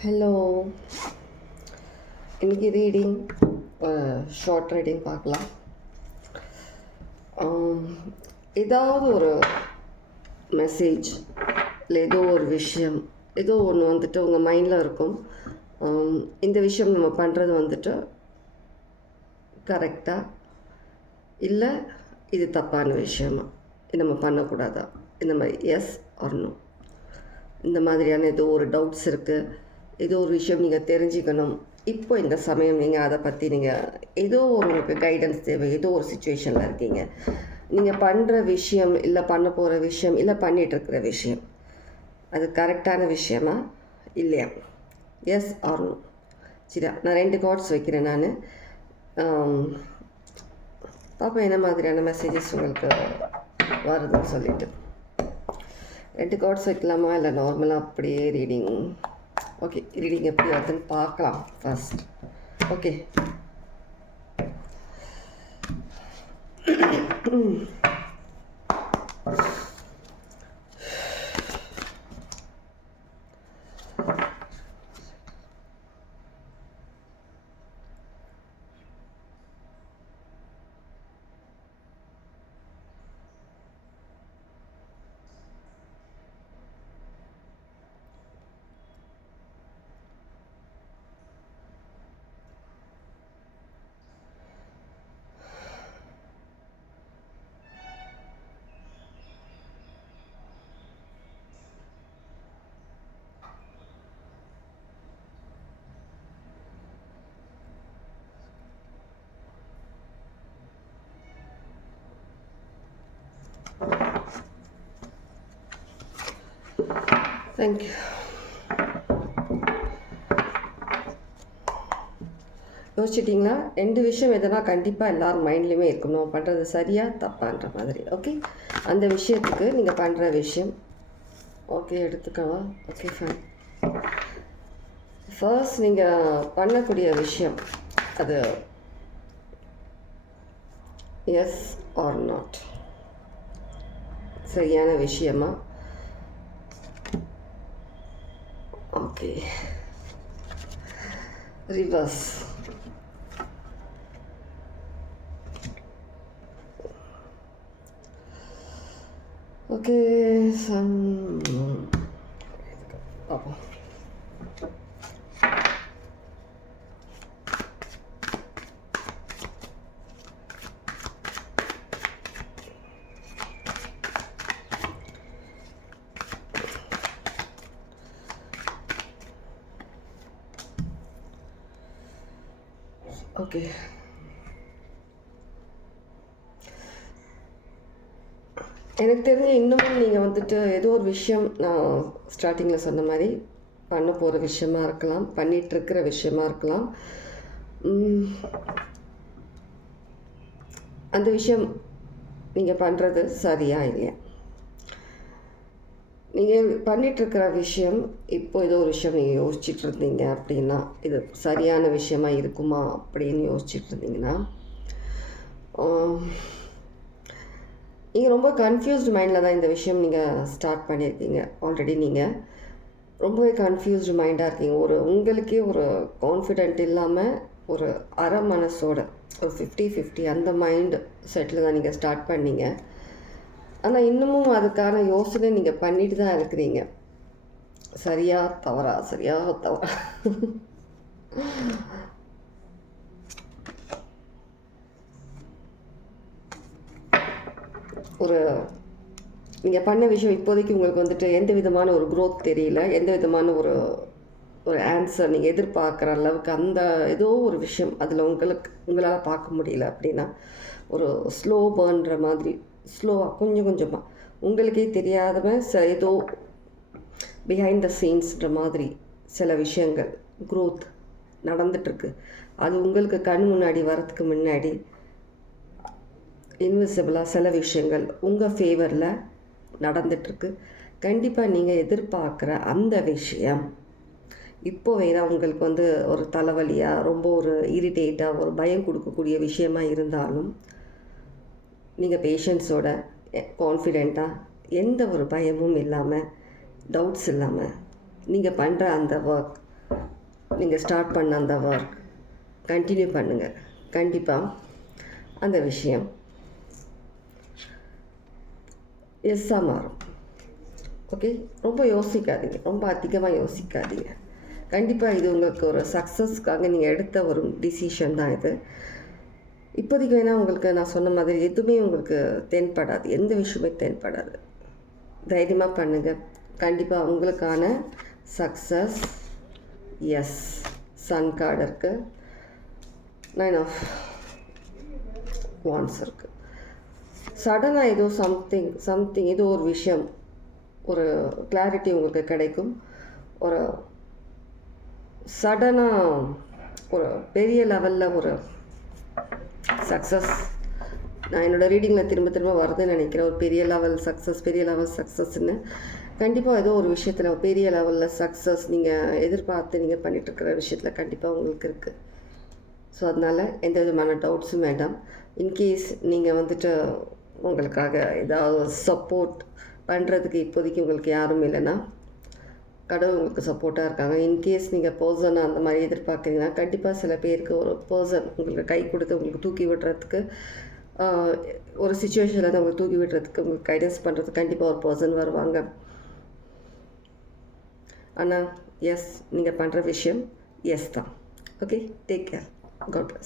Hello இன்னைக்கு reading short reading பார்க்கலாம் ஏதாவது ஒரு மெசேஜ் இல்லை ஏதோ ஒரு விஷயம் ஏதோ ஒன்று வந்துட்டு உங்கள் மைண்டில் இருக்கும் இந்த விஷயம் நம்ம பண்ணுறது வந்துட்டு கரெக்டாக இல்லை இது தப்பான விஷயமா இது நம்ம பண்ணக்கூடாதா இந்த மாதிரி எஸ் ஆர்னோ இந்த மாதிரியான ஏதோ ஒரு டவுட்ஸ் இருக்குது ஏதோ ஒரு விஷயம் நீங்கள் தெரிஞ்சுக்கணும். இப்போ இந்த சமயம் நீங்கள் அதை பற்றி நீங்கள் ஏதோ ஒரு உங்களுக்கு கைடன்ஸ் தேவை. ஏதோ ஒரு சுச்சுவேஷனில் இருக்கீங்க. நீங்கள் பண்ணுற விஷயம் இல்லை பண்ண போகிற விஷயம் இல்லை பண்ணிகிட்ருக்கிற விஷயம். அது கரெக்டான விஷயமா? இல்லையா? எஸ் ஆர் சரியா? நான் ரெண்டு கார்ட்ஸ் வைக்கிறேன் நான். பார்ப்போம் என்ன மாதிரியான மெசேஜஸ் உங்களுக்கு வருதுன்னு சொல்லிட்டு. ரெண்டு கார்ட்ஸ் வைக்கலாமா? இல்லை நார்மலாக அப்படியே ரீடிங் ஓகே ரீடிங் எப்படி வருதுன்னு பார்க்கலாம் ஃபர்ஸ்ட் ஓகே தேங்க்யூ யோசிச்சிட்டிங்களா ரெண்டு விஷயம் எதனா கண்டிப்பாக எல்லார் மைண்ட்லேயுமே இருக்கணும். பண்ணுறது சரியா தப்பான்ற மாதிரி. ஓகே அந்த விஷயத்துக்கு நீங்கள் பண்ணுற விஷயம். ஓகே எடுத்துக்கவா? ஓகே ஃபைன் ஃபர்ஸ்ட் நீங்கள் பண்ணக்கூடிய விஷயம் அது எஸ் ஆர் நாட் சரியான விஷயமா? ஓகே ரிவர்ஸ் ஓகே சம் பார்ப்போம் ஓகே எனக்கு தெரிஞ்சு இன்னமும் நீங்கள் வந்துட்டு ஏதோ ஒரு விஷயம் நான் ஸ்டார்டிங்கில் சொன்ன மாதிரி பண்ண போகிற விஷயமா இருக்கலாம் பண்ணிகிட்ருக்கிற விஷயமா இருக்கலாம். அந்த விஷயம் நீங்கள் பண்ணுறது சரியா இல்லையா? நீங்கள் பண்ணிகிட்ருக்கிற விஷயம் இப்போ ஏதோ ஒரு விஷயம் நீங்கள் யோசிச்சுட்டு இருந்தீங்க அப்படின்னா இது சரியான விஷயமா இருக்குமா அப்படின்னு யோசிச்சுட்டு இருந்தீங்கன்னா நீங்கள் ரொம்ப கன்ஃபியூஸ்டு மைண்டில் தான் இந்த விஷயம் நீங்கள் ஸ்டார்ட் பண்ணியிருக்கீங்க. ஆல்ரெடி நீங்கள் ரொம்பவே கன்ஃபியூஸ்டு மைண்டாக இருக்கீங்க. ஒரு உங்களுக்கே ஒரு கான்ஃபிடென்ட் இல்லாமல் ஒரு அரை மனசோட ஒரு ஃபிஃப்டி ஃபிஃப்டி அந்த மைண்ட் செட்டில் தான் நீங்கள் ஸ்டார்ட் பண்ணீங்க. ஆனால் இன்னமும் அதுக்கான யோசனை நீங்கள் பண்ணிட்டு தான் இருக்கிறீங்க. சரியா தவறா? சரியா தவறா? ஒரு நீங்கள் பண்ண விஷயம் இப்போதைக்கு உங்களுக்கு வந்துட்டு எந்த விதமான ஒரு க்ரோத் தெரியல. எந்த விதமான ஒரு ஒரு ஆன்சர் நீங்கள் எதிர்பார்க்குற அளவுக்கு அந்த ஏதோ ஒரு விஷயம் அதில் உங்களுக்கு உங்களால் பார்க்க முடியல அப்படின்னா ஒரு ஸ்லோ பர்ன்ற மாதிரி ஸ்லோவாக கொஞ்சம் கொஞ்சமாக உங்களுக்கே தெரியாதவன் ச ஏதோ பிஹைண்ட் த சீன்ஸ்ன்ற மாதிரி சில விஷயங்கள் க்ரோத் நடந்துட்டுருக்கு. அது உங்களுக்கு கண் முன்னாடி வரத்துக்கு முன்னாடி இன்விசிபிளாக சில விஷயங்கள் உங்கள் ஃபேவரில் நடந்துட்டுருக்கு. கண்டிப்பாக நீங்கள் எதிர்பார்க்குற அந்த விஷயம் இப்போ வேணால் உங்களுக்கு வந்து ஒரு தலைவலியாக ரொம்ப ஒரு இரிட்டேட்டாக ஒரு பயம் கொடுக்கக்கூடிய விஷயமா இருந்தாலும் நீங்கள் பேஷண்ட்ஸோட கான்ஃபிடெண்ட்டாக எந்த ஒரு பயமும் இல்லாமல் டவுட்ஸ் இல்லாமல் நீங்கள் பண்ணுற அந்த ஒர்க் நீங்கள் ஸ்டார்ட் பண்ண அந்த ஒர்க் கண்டினியூ பண்ணுங்கள் கண்டிப்பாக அந்த விஷயம் எஸ்ஸாக மாறும். ஓகே ரொம்ப யோசிக்காதீங்க. ரொம்ப அதிகமாக யோசிக்காதீங்க. கண்டிப்பாக இது உங்களுக்கு ஒரு சக்ஸஸ்க்காக நீங்கள் எடுத்த ஒரு டிசிஷன் தான் இது. இப்போதைக்கு வேணால் உங்களுக்கு நான் சொன்ன மாதிரி எதுவுமே உங்களுக்கு தென்படாது. எந்த விஷயமே தென்படாது. தைரியமாக பண்ணுங்கள் கண்டிப்பாக உங்களுக்கான சக்ஸஸ் எஸ் சன் கார்டு இருக்குது நைன் ஆஃப் வான்ஸ் இருக்குது சடனாக ஏதோ சம்திங் சம்திங் ஏதோ ஒரு விஷயம் ஒரு கிளாரிட்டி உங்களுக்கு கிடைக்கும். ஒரு சடனாக ஒரு பெரிய லெவலில் ஒரு சக்ஸஸ் நான் என்னோடய ரீடிங்கில் திரும்ப திரும்ப வருதுன்னு நினைக்கிறேன். ஒரு பெரிய லெவல் சக்ஸஸ் பெரிய லெவல் சக்ஸஸ்ன்னு கண்டிப்பாக ஏதோ ஒரு விஷயத்தில் பெரிய லெவலில் சக்ஸஸ் நீங்கள் எதிர்பார்த்து நீங்கள் பண்ணிகிட்ருக்கிற விஷயத்தில் கண்டிப்பாக உங்களுக்கு இருக்குது ஸோ அதனால் எந்த விதமான டவுட்ஸும் வேண்டாம். இன்கேஸ் நீங்கள் வந்துட்டு உங்களுக்காக ஏதாவது சப்போர்ட் பண்ணுறதுக்கு இப்போதைக்கு உங்களுக்கு யாரும் இல்லைன்னா கடவுள் உங்களுக்கு சப்போர்ட்டாக இருக்காங்க இன்கேஸ் நீங்கள் பர்சனை அந்த மாதிரி எதிர்பார்க்குறீங்கன்னா கண்டிப்பாக சில பேருக்கு ஒரு பர்சன் உங்களுக்கு கை கொடுத்து உங்களுக்கு தூக்கி விடுறதுக்கு ஒரு சுச்சுவேஷனில் வந்து உங்களுக்கு தூக்கி விடுறதுக்கு உங்களுக்கு கைடன்ஸ் பண்ணுறதுக்கு கண்டிப்பாக ஒரு பர்சன் வருவாங்க. ஆனால் எஸ் நீங்கள் பண்ணுற விஷயம் எஸ் தான். Okay take care God